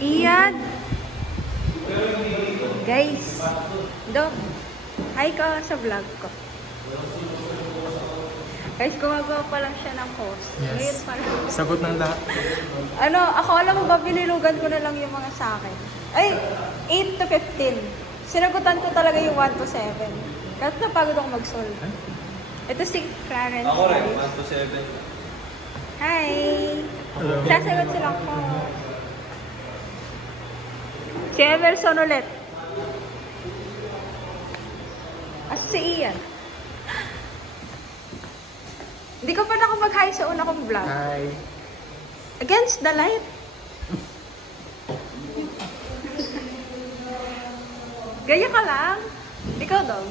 Iyan! Guys, do. Hi ko sa vlog ko. Guys, gumagawa pa lang siya ng post. Ngayon Yes. pa lang. Sagot ng lahat. Ano, ako alam mo ba, binilugan ko na lang yung mga sa akin. Ay, 8 to 15. Sinagutan ko talaga yung 1 to 7. Kahit napagod ako mag-solve. Ito si Clarence. Ako rin, 1 to 7. Hi! Hello. Sasagot sila ko. Si Emerson ulit. Si Ian. Hindi ko pa nakapag-hi sa una kong vlog. Hi. Against the light. Gaya ka lang. Ikaw daw.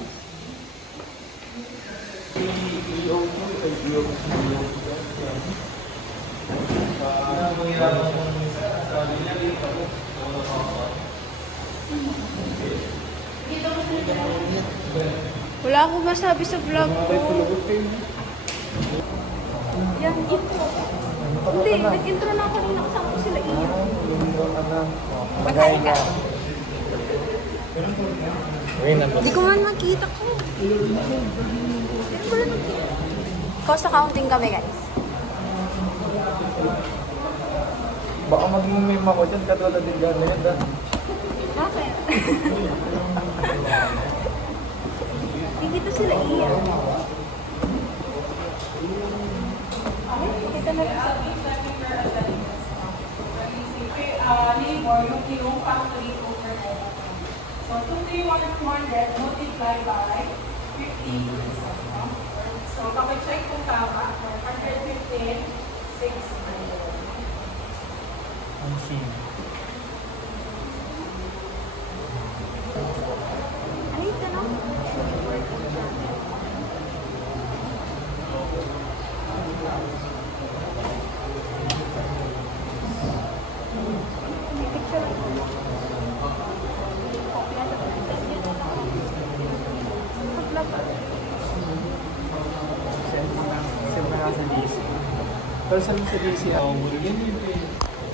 Wala akong masabi sa vlog ko. Yan, intro. Hindi, nag-intro na ako kanina kasama ko sila Ian. Magkaya ka. Hindi ko man makita ko. Hindi ko lang makita. Cost accounting kami, guys. Baka maging meme ako dyan, katulad din ganyan. Bakit? Hindi dito sila Ian. Kita na rin sa neighbor, yung calculate overnight. So, 2,200 multiply by 50%. No? So, kapag-check kung tama, 115, 600. Ang sim. Ano yung tanong? Send mo na sa DC. Pero saan sa DC ako?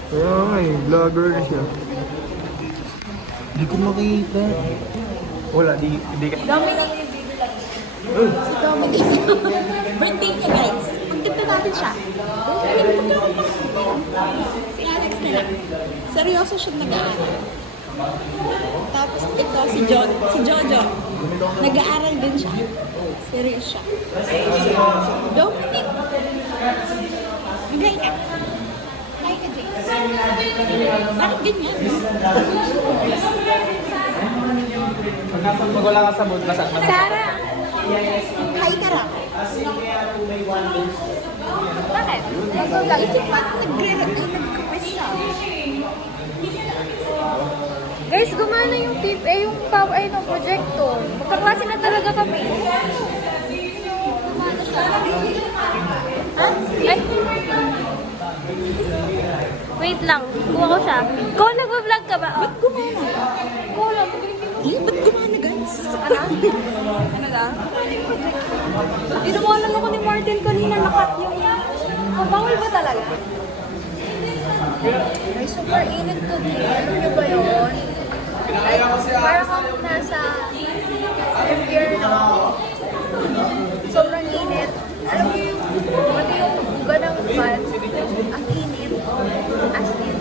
Kaya nga eh, vlogger na siya. Hindi ko makita. Wala, di ka. Dominic yung video lang. Si Dominic. Birthday niya, guys. Pagkita natin siya. Si Alex na lang. Seryoso siya nag-aaral. Tapos ito, si Jojo. Nag-aaral din siya. Serious siya. Dominic! Mag-hi ka. Hi ka, Jace. Bakit ganyan? Pag wala ka sa mood, masak. Sarah! Hi ka lang. Bakit? Isip pa nag-request siya. Guys, gumana yung tip, yung power, no, projector. Magkaklase na talaga kami. Gumana siya. Ha? Ay! Wait lang, kuha ko siya. Ko, nag-vlog ka ba? Ba't gumana? Wala, Ba't gumana, guys? ano lang? Tinawalan ako ni Martin kanina, nakat yung... Bawal ba talaga? Ay, super init to din. Alam niyo ba yun? Ay, parang ako nasa impyerno. Sobrang init. Alam niyo yung, pati yung buga ng fan, ang init. As in.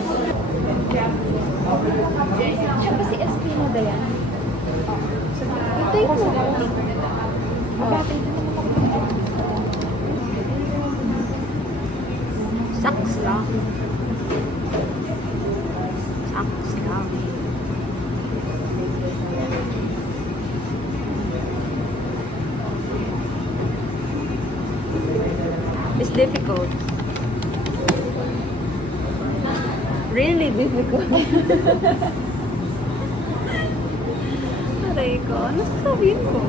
Siya ba si Espino ba yan? Ito yung Saks lang. Saks lang. It's difficult. Really difficult. Aray ko, ano sasabihin ko?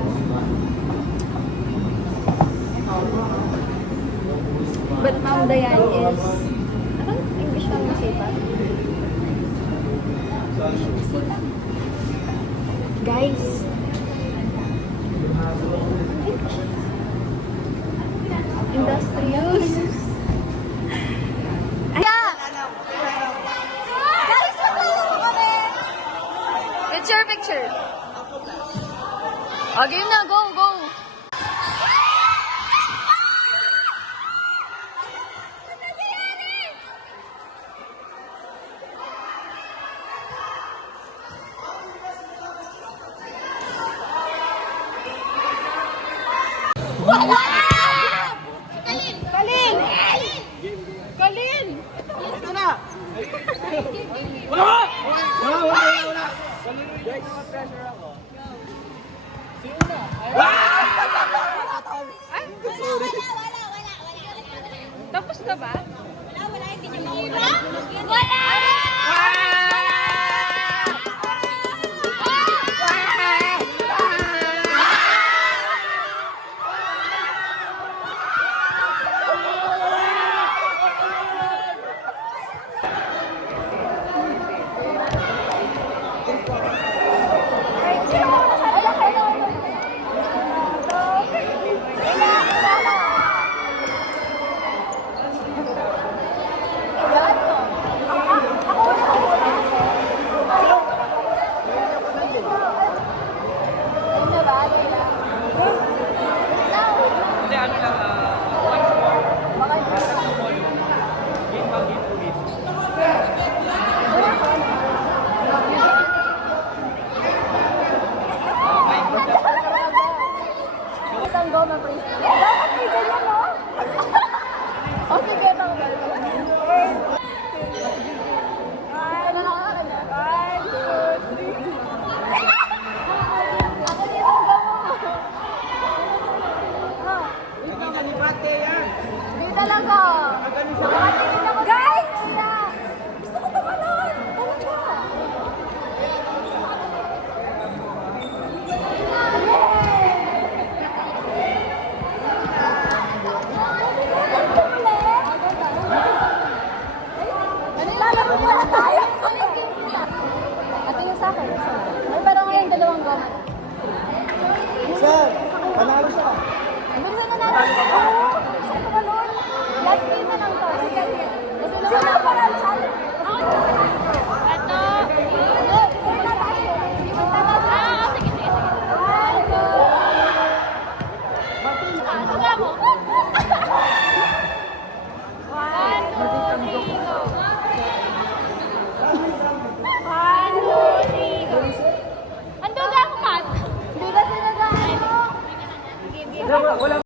But Ma'am Dayan is, anong English lang masipa? Guys, industrious. Kaya, Oh, game na. Go, go. Tapos na ba?